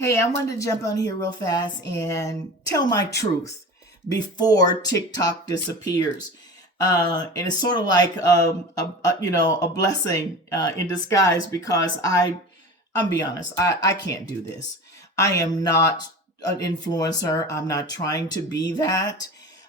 Hey, I wanted to jump on here real fast and tell my truth before TikTok disappears. And it's sort of like a blessing in disguise because I'm be honest, I can't do this. I am not an influencer. I'm not trying to be that.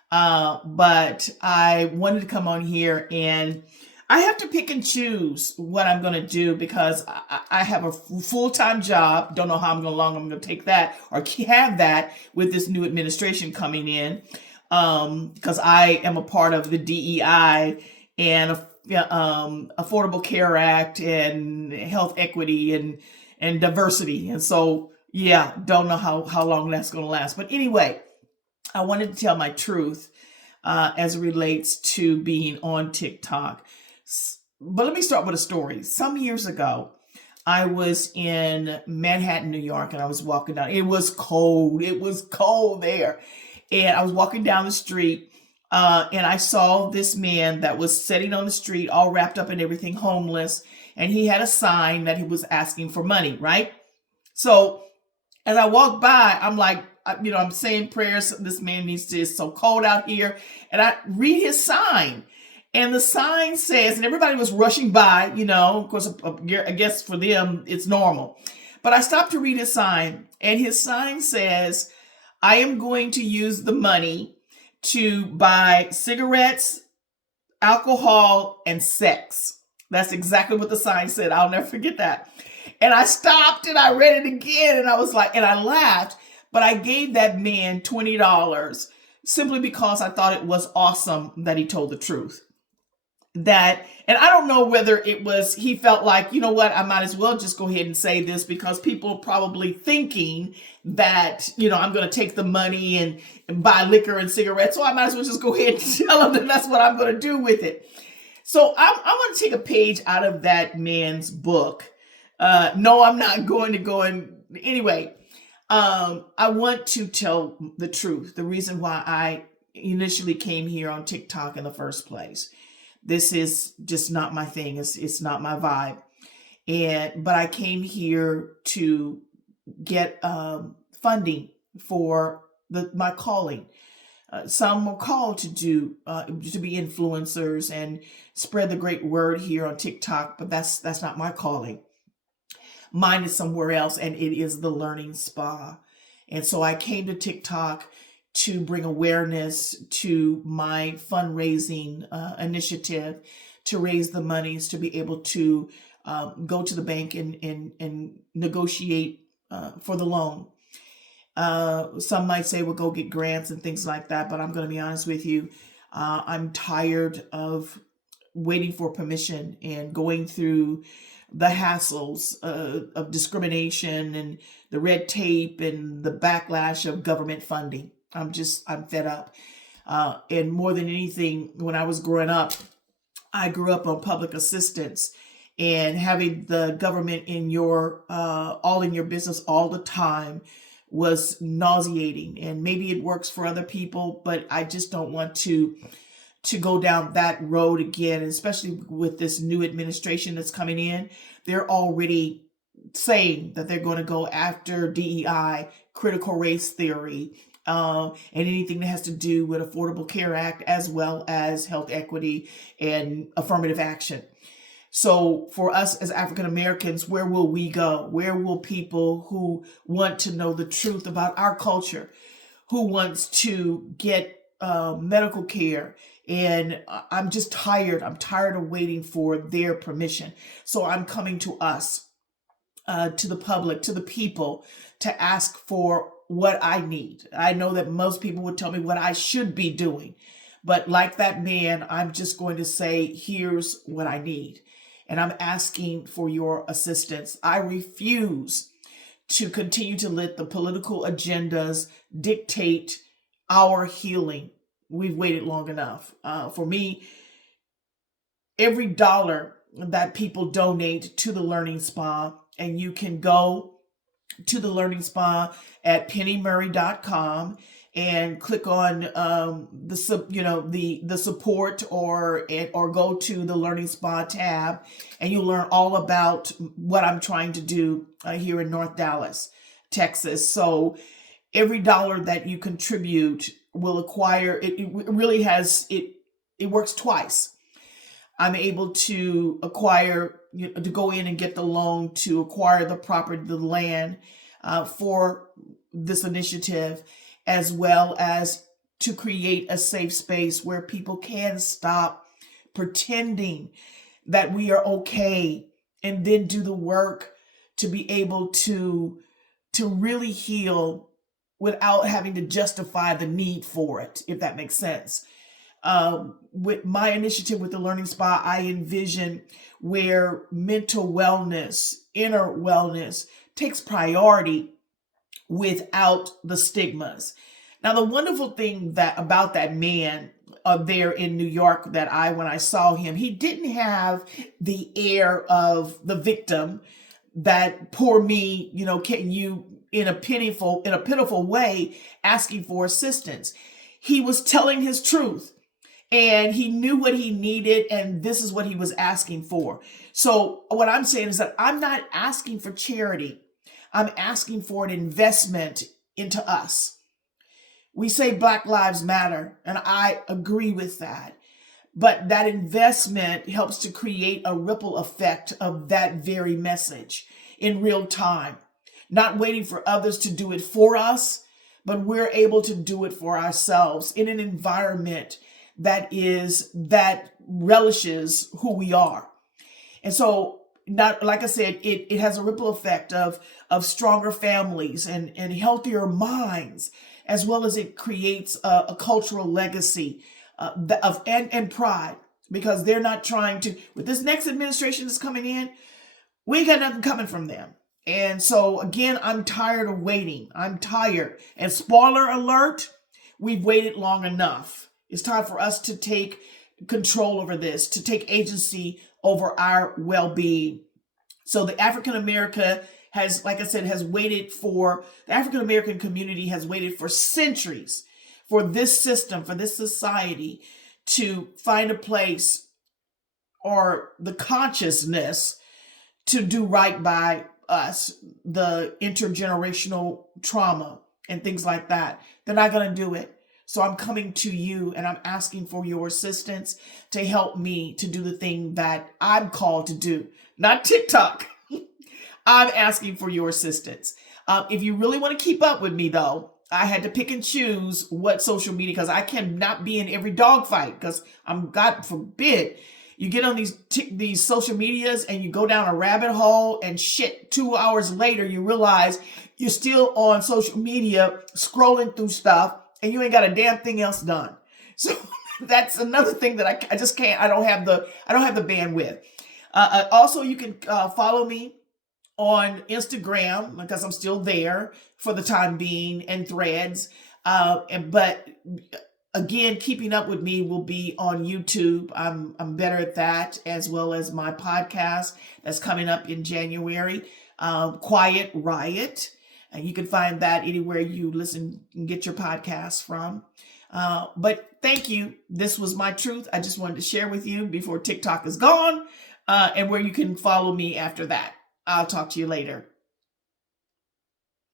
But I wanted to come on here and I have to pick and choose what I'm going to do because I have a full-time job. Don't know how long I'm going to take that or have that with this new administration coming in. Because I am a part of the DEI and Affordable Care Act and health equity and diversity. And so, yeah, don't know how long that's going to last. But anyway, I wanted to tell my truth as it relates to being on TikTok. But let me start with a story. Some years ago, I was in Manhattan, New York, and I was walking down. It was cold. It was cold there. And I was walking down the street, and I saw this man that was sitting on the street, all wrapped up in everything, homeless. And he had a sign that he was asking for money, right? So as I walked by, I'm like, I'm saying prayers. This man needs to, it's so cold out here. And I read his sign. And the sign says, and everybody was rushing by, of course, I guess for them, it's normal. But I stopped to read his sign, and his sign says, I am going to use the money to buy cigarettes, alcohol, and sex. That's exactly what the sign said. I'll never forget that. And I stopped and I read it again, and I was like, and I laughed, but I gave that man $20 simply because I thought it was awesome that he told the truth. And I don't know whether it was, he felt like, you know what, I might as well just go ahead and say this because people are probably thinking that, I'm going to take the money and buy liquor and cigarettes. So I might as well just go ahead and tell them that that's what I'm going to do with it. So I'm going to take a page out of that man's book. No, I'm not going to go and anyway, I want to tell the truth. The reason why I initially came here on TikTok in the first place. This is just not my thing. It's not my vibe. But I came here to get funding for my calling. Some were called to be influencers and spread the great word here on TikTok, but that's not my calling. Mine is somewhere else, and it is the learning spa. And so I came to TikTok to bring awareness to my fundraising initiative, to raise the monies to be able to go to the bank and negotiate for the loan. Some might say, well, go get grants and things like that, but I'm going to be honest with you. I'm tired of waiting for permission and going through the hassles of discrimination and the red tape and the backlash of government funding. I'm fed up. And more than anything, when I was growing up, I grew up on public assistance, and having the government in all in your business all the time was nauseating. And maybe it works for other people, but I just don't want to go down that road again, especially with this new administration that's coming in. They're already saying that they're going to go after DEI, critical race theory, and anything that has to do with Affordable Care Act, as well as health equity and affirmative action. So for us as African Americans, where will we go? Where will people who want to know the truth about our culture, who wants to get medical care? And I'm just tired. I'm tired of waiting for their permission. So I'm coming to us, to the public, to the people, to ask for what I need. I know that most people would tell me what I should be doing. But like that man, I'm just going to say, here's what I need. And I'm asking for your assistance. I refuse to continue to let the political agendas dictate our healing. We've waited long enough. For me, every dollar that people donate to the Learning Spa, and you can go to the Learning Spa at pennymurray.com and click on the support or go to the Learning Spa tab, and you'll learn all about what I'm trying to do here in North Dallas. Texas. So every dollar that you contribute will acquire, it really has, it works twice. I'm able to acquire, to go in and get the loan to acquire the property, the land for this initiative, as well as to create a safe space where people can stop pretending that we are okay and then do the work to be able to really heal without having to justify the need for it, if that makes sense. With my initiative with the Learning Spa, I envision where mental wellness, inner wellness takes priority without the stigmas. Now, the wonderful thing that about that man there in New York when I saw him, he didn't have the air of the victim that poor me, can you in a pitiful way asking for assistance. He was telling his truth. And he knew what he needed, and this is what he was asking for. So what I'm saying is that I'm not asking for charity. I'm asking for an investment into us. We say Black Lives Matter, and I agree with that. But that investment helps to create a ripple effect of that very message in real time. Not waiting for others to do it for us, but we're able to do it for ourselves in an environment that relishes who we are. And so, not like I said, it has a ripple effect of stronger families and healthier minds, as well as it creates a cultural legacy and pride, because they're not trying to, with this next administration that's coming in, we ain't got nothing coming from them. And so again, I'm tired of waiting. I'm tired. And spoiler alert, we've waited long enough. It's time for us to take control over this, to take agency over our well-being. So the African American community has waited for centuries for this system, for this society to find a place or the consciousness to do right by us, the intergenerational trauma and things like that. They're not going to do it. So I'm coming to you and I'm asking for your assistance to help me to do the thing that I'm called to do, not TikTok. I'm asking for your assistance. If you really want to keep up with me, though, I had to pick and choose what social media, because I cannot be in every dogfight, because God forbid, you get on these social medias and you go down a rabbit hole and shit, 2 hours later, you realize you're still on social media scrolling through stuff and you ain't got a damn thing else done. So that's another thing that I just can't. I don't have the bandwidth. Also, you can follow me on Instagram, because I'm still there for the time being, and Threads. But again, keeping up with me will be on YouTube. I'm better at that, as well as my podcast that's coming up in January, Quiet Riot. You can find that anywhere you listen and get your podcasts from. But thank you. This was my truth. I just wanted to share with you before TikTok is gone, and where you can follow me after that. I'll talk to you later.